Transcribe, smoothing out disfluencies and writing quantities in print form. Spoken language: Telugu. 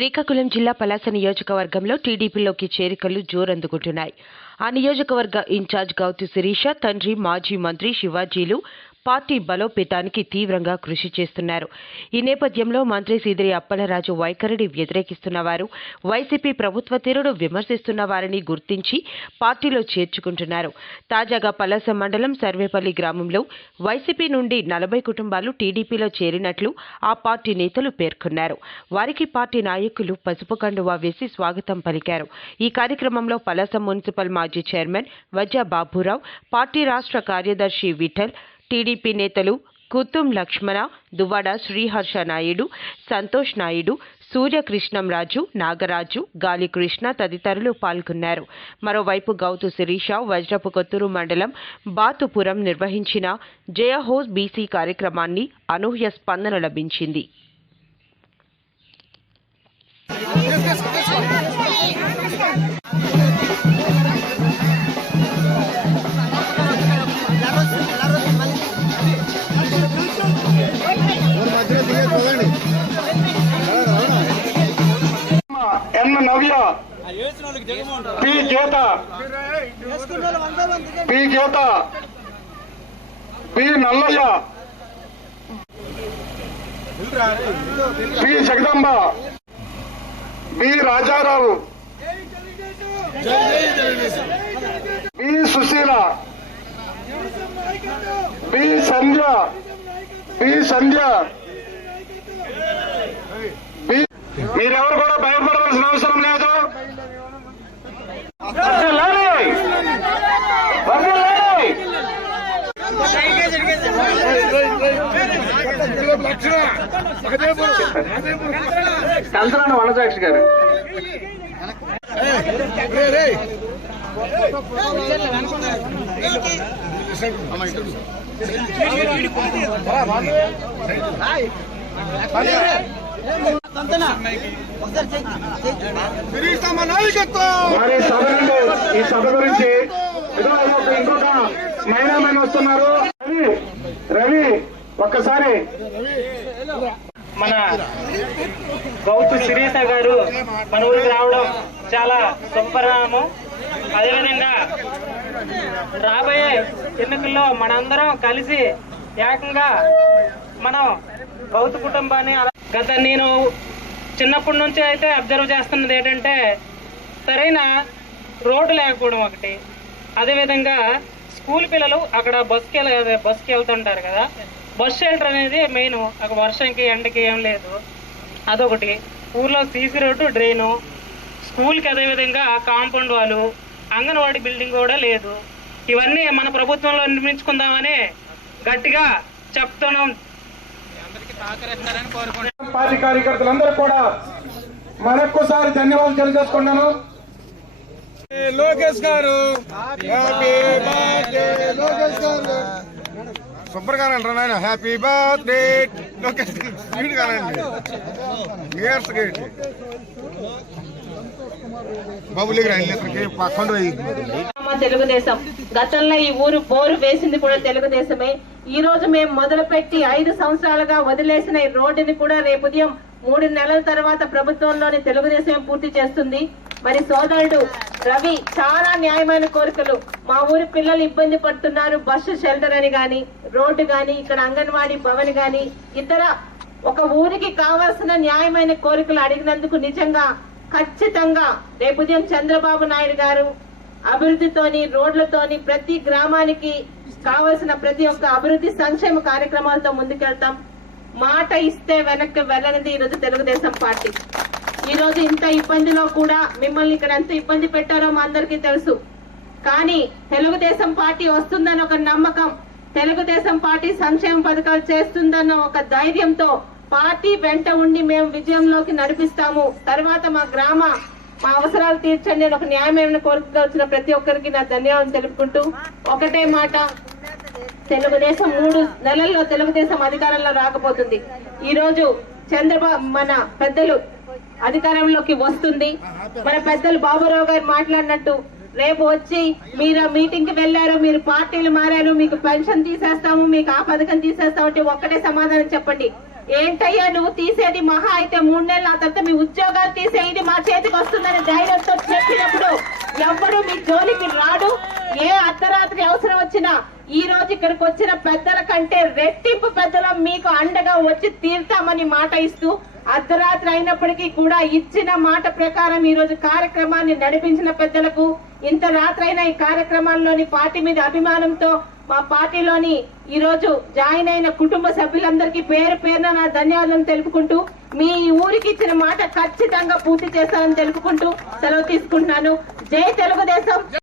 శ్రీకాకుళం జిల్లా పలాస నియోజకవర్గంలో టీడీపీలోకి చేరికలు జోరందుకుంటున్నాయి. ఆ నియోజకవర్గ ఇన్ఛార్జ్ గౌతు శిరీష తండ్రి మాజీ మంత్రి శివాజీలు పార్టీ బలోపేతానికి తీవ్రంగా కృషి చేస్తున్నారు. ఈ నేపథ్యంలో మంత్రి సీదిరి అప్పలరాజు వైఖరిని వ్యతిరేకిస్తున్నవారు, వైసీపీ ప్రభుత్వ తీరును విమర్శిస్తున్న వారిని గుర్తించి పార్టీలో చేర్చుకుంటున్నారు. తాజాగా పలాస మండలం సర్వేపల్లి గ్రామంలో వైసీపీ నుండి 40 కుటుంబాలు టీడీపీలో చేరినట్లు ఆ పార్టీ నేతలు పేర్కొన్నారు. వారికి పార్టీ నాయకులు పసుపు కండువా వేసి స్వాగతం పలికారు. ఈ కార్యక్రమంలో పలాస మున్సిపల్ మాజీ చైర్మన్ వజ్జా బాబురావు, పార్టీ రాష్ట్ర కార్యదర్శి విఠల్, టీడీపీ నేతలు కుతుం లక్ష్మణ, దువ్వాడ శ్రీహర్ష నాయుడు, సంతోష్ నాయుడు, సూర్యకృష్ణంరాజు, నాగరాజు, గాలికృష్ణ తదితరులు పాల్గొన్నారు. మరోవైపు గౌతు శిరీష వజ్రపు కొత్తూరు మండలం బాతుపురం నిర్వహించిన జయహోస్ బీసీ కార్యక్రమాన్ని అనూహ్య స్పందన లభించింది. N Navya, P Geeta, P Nallaiah, P Jagadamba, B Rajarao, B Sushila, B Sandhya, మీరెవరు కూడా భయపడవలసిన అవసరం లేదు. కంసరాను వనసాక్షి గారు మరి ఈ సభ గురించి ఇంకొక మైనా వస్తున్నారు. రవి ఒక్కసారి మన గౌతు శిరీష గారు మన ఊరికి రావడం చాలా శుభపరిణామం. అదేవిధంగా రాబోయే ఎన్నికల్లో మనందరం కలిసి ఏకంగా మనం గౌతు కుటుంబాన్ని గత నేను చిన్నప్పటి నుంచి అయితే అబ్జర్వ్ చేస్తున్నది ఏంటంటే సరైన రోడ్డు లేకపోవడం ఒకటి, అదేవిధంగా స్కూల్ పిల్లలు అక్కడ బస్కి వెళ్తుంటారు కదా, బస్ షెల్టర్ అనేది మెయిన్. అక్కడ వర్షంకి ఎండకి ఏం లేదు, అదొకటి. ఊర్లో సీసీ రోడ్డు, డ్రైను, స్కూల్కి అదేవిధంగా కాంపౌండ్ వాళ్ళు, అంగన్వాడీ బిల్డింగ్ కూడా లేదు. ఇవన్నీ మన ప్రభుత్వంలో నిర్మించుకుందామని గట్టిగా చెప్తున్నాం. పార్టీ కార్యకర్తలందరూ కూడా మరొక్కసారి ధన్యవాదాలు తెలియజేసుకున్నాను. లోకేష్ గారు సూపర్ గా అంటారు నాయన. హ్యాపీ బర్త్డే లోకేష్ గారండి. ఇయర్స్ గేట్ తెలుగుదేశం గతంలో ఈ ఊరు బోరు వేసింది కూడా తెలుగుదేశమే. ఈ రోజు మేము మొదలుపెట్టి 5 సంవత్సరాలుగా వదిలేసిన ఈ రోడ్డుని కూడా రేపు ఉదయం 3 నెలల తర్వాత ప్రభుత్వంలోని తెలుగుదేశం పూర్తి చేస్తుంది. మరి సోదరుడు రవి చాలా న్యాయమైన కోరికలు. మా ఊరి పిల్లలు ఇబ్బంది పడుతున్నారు, బస్సు షెల్టర్ అని గాని, రోడ్డు గాని, ఇక్కడ అంగన్వాడీ భవన్ గాని, ఇతర ఒక ఊరికి కావాల్సిన న్యాయమైన కోరికలు అడిగినందుకు నిజంగా ఖచ్చితంగా రేపు ఉదయం చంద్రబాబు నాయుడు గారు అభివృద్ధితోని, రోడ్లతోని ప్రతి గ్రామానికి కావలసిన ప్రతి ఒక్క అభివృద్ధి సంక్షేమ కార్యక్రమాలతో ముందుకెళ్తాం. మాట ఇస్తే వెనక్కి వెళ్ళనిది ఈరోజు తెలుగుదేశం పార్టీ. ఈ రోజు ఇంత ఇబ్బందిలో కూడా మిమ్మల్ని ఇక్కడ ఎంత ఇబ్బంది పెట్టారో మా అందరికీ తెలుసు. కానీ తెలుగుదేశం పార్టీ వస్తుందన్న ఒక నమ్మకం, తెలుగుదేశం పార్టీ సంక్షేమ పథకాలు చేస్తుందన్న ఒక ధైర్యంతో పార్టీ వెంట ఉండి మేము విజయంలోకి నడిపిస్తాము. తర్వాత మా అవసరాలు తీర్చండి అని ఒక న్యాయమైన కోరికగా వచ్చిన ప్రతి ఒక్కరికి నా ధన్యవాదాలు తెలుపుకుంటూ ఒకటే మాట, తెలుగుదేశం 3 నెలల్లో తెలుగుదేశం అధికారంలో రాకపోతుంది. ఈ రోజు చంద్రబాబు మన పెద్దలు అధికారంలోకి వస్తుంది. మన పెద్దలు బాబురావు గారు మాట్లాడినట్టు రేపు వచ్చి మీరు మీటింగ్ కి వెళ్లారు, మీరు పార్టీలు మారారు, మీకు పెన్షన్ తీసేస్తాము, మీకు ఆ పథకం తీసేస్తామంటే ఒక్కటే సమాధానం చెప్పండి. ఏంటయ్యా నువ్వు తీసేది మహా అయితే 3 నెలలు, ఆ తర్వాత మీ ఉద్యోగాలు తీసే ఇది మా చేతికి వస్తుందని ధైర్యంతో చెప్పినప్పుడు ఎవ్వరూ మీ జోలికి రాడు. ఏ అర్ధరాత్రి అవసరం వచ్చినా ఈ రోజు ఇక్కడికి వచ్చిన పెద్దల కంటే రెట్టింపు పెద్దలు మీకు అండగా వచ్చి తీర్తామని మాట ఇస్తూ అర్ధరాత్రి అయినప్పటికీ కూడా ఇచ్చిన మాట ప్రకారం ఈ రోజు కార్యక్రమాన్ని నడిపించిన పెద్దలకు, ఇంత రాత్రైనా ఈ కార్యక్రమాల్లోని పార్టీ మీద అభిమానంతో మా పార్టీలోని ఈ రోజు జాయిన్ అయిన కుటుంబ సభ్యులందరికీ పేరు పేరున నా ధన్యవాదాలు తెలుపుకుంటూ మీ ఊరికి ఇచ్చిన మాట ఖచ్చితంగా పూర్తి చేస్తానని తెలుపుకుంటూ సెలవు తీసుకుంటున్నాను. జై తెలుగుదేశం.